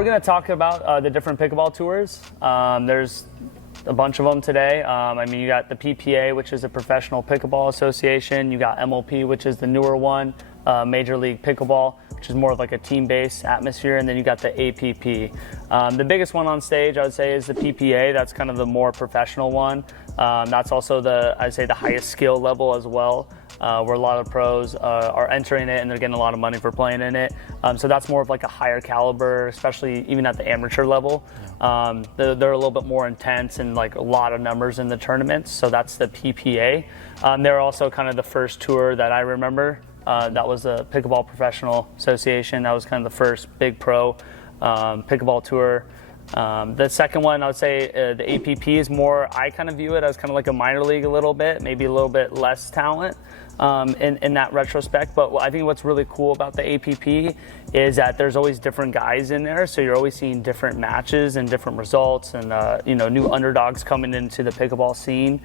we're going to talk about the different pickleball tours. There's a bunch of them today. I mean, you got the PPA, which is the Professional Pickleball Association. You got MLP, which is the newer one. Major League Pickleball, which is more of like a team-based atmosphere, and then you got the APP. The biggest one on stage, I would say, is the PPA. That's kind of the more professional one. That's also I'd say the highest skill level as well, where a lot of pros are entering it and they're getting a lot of money for playing in it. So that's more of like a higher caliber, especially even at the amateur level. They're a little bit more intense and like a lot of numbers in the tournaments. So that's the PPA. They're also kind of the first tour that I remember. That was the Pickleball Professional Association. That was kind of the first big pro pickleball tour. The second one, I would say the APP is more, I kind of view it as kind of like a minor league a little bit, maybe a little bit less talent in that retrospect. But I think what's really cool about the APP is that there's always different guys in there. So you're always seeing different matches and different results and, new underdogs coming into the pickleball scene.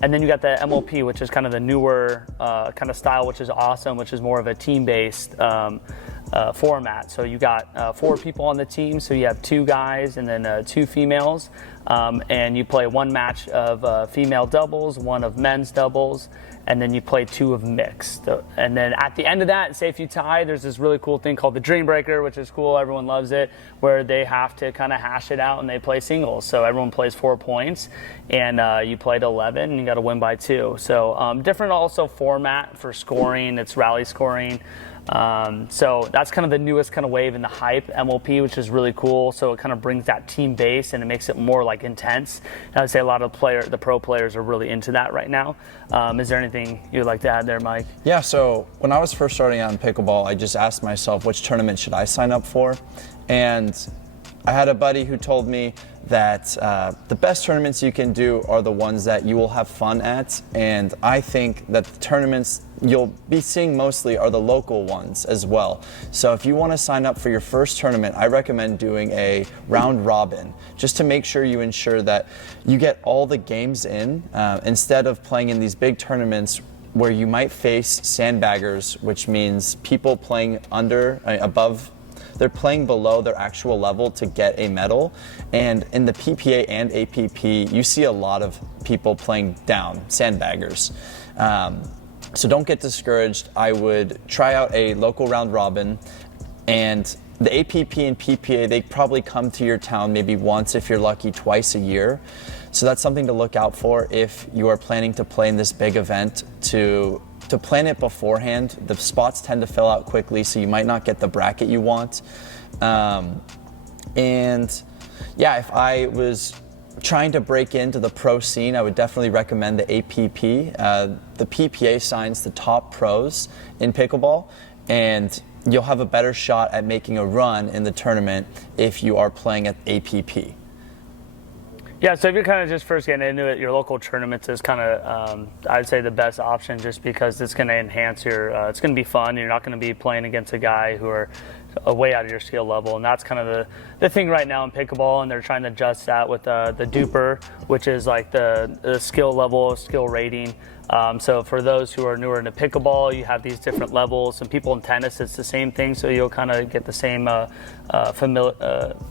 And then you got the MLP, which is kind of the newer kind of style, which is awesome, which is more of a team-based format. So you got 4 people on the team, so you have 2 guys and then 2 females, and you play 1 match of female doubles, 1 of men's doubles, and then you play 2 of mixed. And then at the end of that, say if you tie, there's this really cool thing called the Dream Breaker, which is cool, everyone loves it, where they have to kind of hash it out and they play singles. So everyone plays 4 points, and you play to 11, and you got to win by 2. So different also format for scoring, it's rally scoring. So that's kind of the newest kind of wave in the hype, MLP, which is really cool. So it kind of brings that team base and it makes it more like intense. And I would say a lot of the pro players are really into that right now. Is there anything you'd like to add there, Mike? Yeah, so when I was first starting out in pickleball, I just asked myself, which tournament should I sign up for? And I had a buddy who told me that the best tournaments you can do are the ones that you will have fun at, and I think that the tournaments you'll be seeing mostly are the local ones as well. So if you want to sign up for your first tournament, I recommend doing a round robin, just to make sure you ensure that you get all the games in, instead of playing in these big tournaments where you might face sandbaggers, which means people playing above, they're playing below their actual level to get a medal. And in the PPA and APP, you see a lot of people playing down, sandbaggers. So don't get discouraged. I would try out a local round robin, and the APP and PPA, they probably come to your town maybe once, if you're lucky, twice a year. So that's something to look out for if you are planning to play in this big event, to plan it beforehand. The spots tend to fill out quickly, so you might not get the bracket you want. And yeah, if I was trying to break into the pro scene, I would definitely recommend the APP. The PPA signs the top pros in pickleball, and you'll have a better shot at making a run in the tournament if you are playing at APP. Yeah, so if you're kind of just first getting into it, your local tournaments is kind of, I'd say, the best option, just because it's going to enhance your, it's going to be fun. You're not going to be playing against a guy who are way out of your skill level, and that's kind of the thing right now in pickleball, and they're trying to adjust that with the duper, which is like the skill level, skill rating. So for those who are newer into pickleball, you have these different levels, and people in tennis, it's the same thing, so you'll kind of get the same,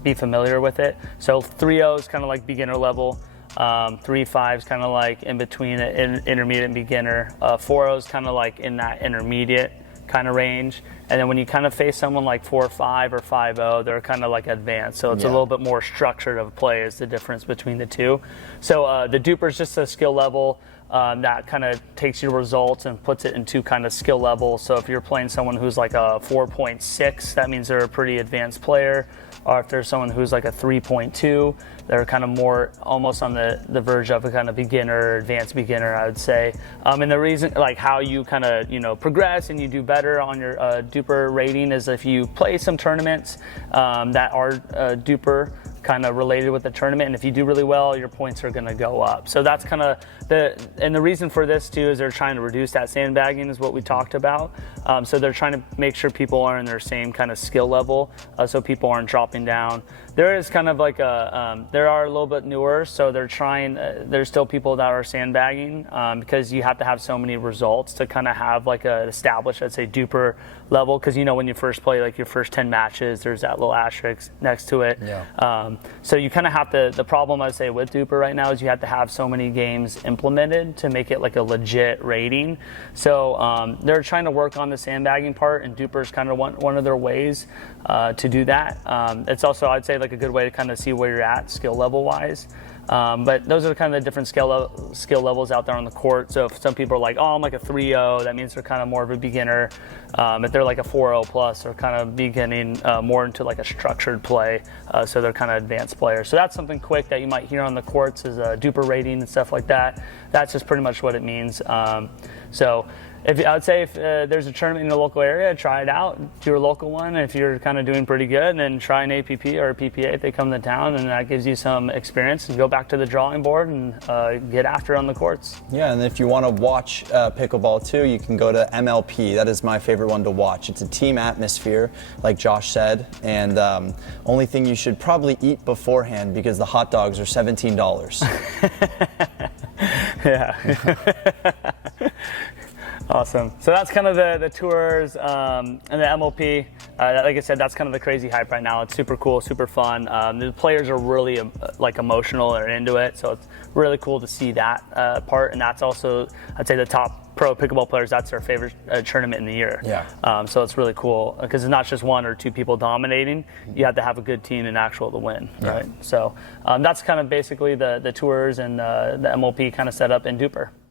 be familiar with it. So 3-0 is kind of like beginner level. 3-5 is kind of like in between intermediate and beginner. 4-0 is kind of like in that intermediate kind of range. And then when you kind of face someone like 4-5 or 5-0, they're kind of like advanced. So it's a little bit more structured of play is the difference between the two. So the duper is just a skill level that kind of takes your results and puts it into kind of skill level. So if you're playing someone who's like a 4.6, that means they're a pretty advanced player. Or if there's someone who's like a 3.2, they're kind of more almost on the verge of a kind of beginner, advanced beginner, I would say. And the reason, like how you kind of, progress and you do better on your duper rating is if you play some tournaments that are duper kind of related with the tournament. And if you do really well, your points are going to go up. So that's kind of and the reason for this too is they're trying to reduce that sandbagging, is what we talked about. So they're trying to make sure people are in their same kind of skill level, so people aren't dropping down. There is kind of like there are a little bit newer, so they're trying, there's still people that are sandbagging, because you have to have so many results to kind of have like a established, I'd say, duper level, because when you first play like your first 10 matches, there's that little asterisk next to it. Yeah. So you kind of have to, the problem I'd say with duper right now is you have to have so many games implemented to make it like a legit rating. So they're trying to work on the sandbagging part, and duper is kind of one of their ways to do that. It's also, I'd say, like a good way to kind of see where you're at skill level wise. But those are kind of the different skill levels out there on the court. So if some people are like, oh, I'm like a 3.0, that means they're kind of more of a beginner. If they're like a 4.0 plus, they're kind of beginning more into like a structured play. So they're kind of advanced players. So that's something quick that you might hear on the courts, is a duper rating and stuff like that. That's just pretty much what it means. So I would say if there's a tournament in the local area, try it out, do a local one. If you're kind of doing pretty good, then try an APP or a PPA if they come to town, and that gives you some experience, and go back to the drawing board and get after on the courts. Yeah, and if you want to watch pickleball too, you can go to MLP. That is my favorite one to watch. It's a team atmosphere, like Josh said, and only thing you should probably eat beforehand, because the hot dogs are $17. Yeah. Awesome. So that's kind of the tours and the MLP. Like I said, that's kind of the crazy hype right now. It's super cool, super fun. The players are really like emotional and into it, so it's really cool to see that part. And that's also, I'd say, the top pro pickleball players, that's their favorite tournament in the year. Yeah. So it's really cool, because it's not just one or two people dominating. You have to have a good team and actual to win, right? So that's kind of basically the tours and the MLP kind of setup in Duper.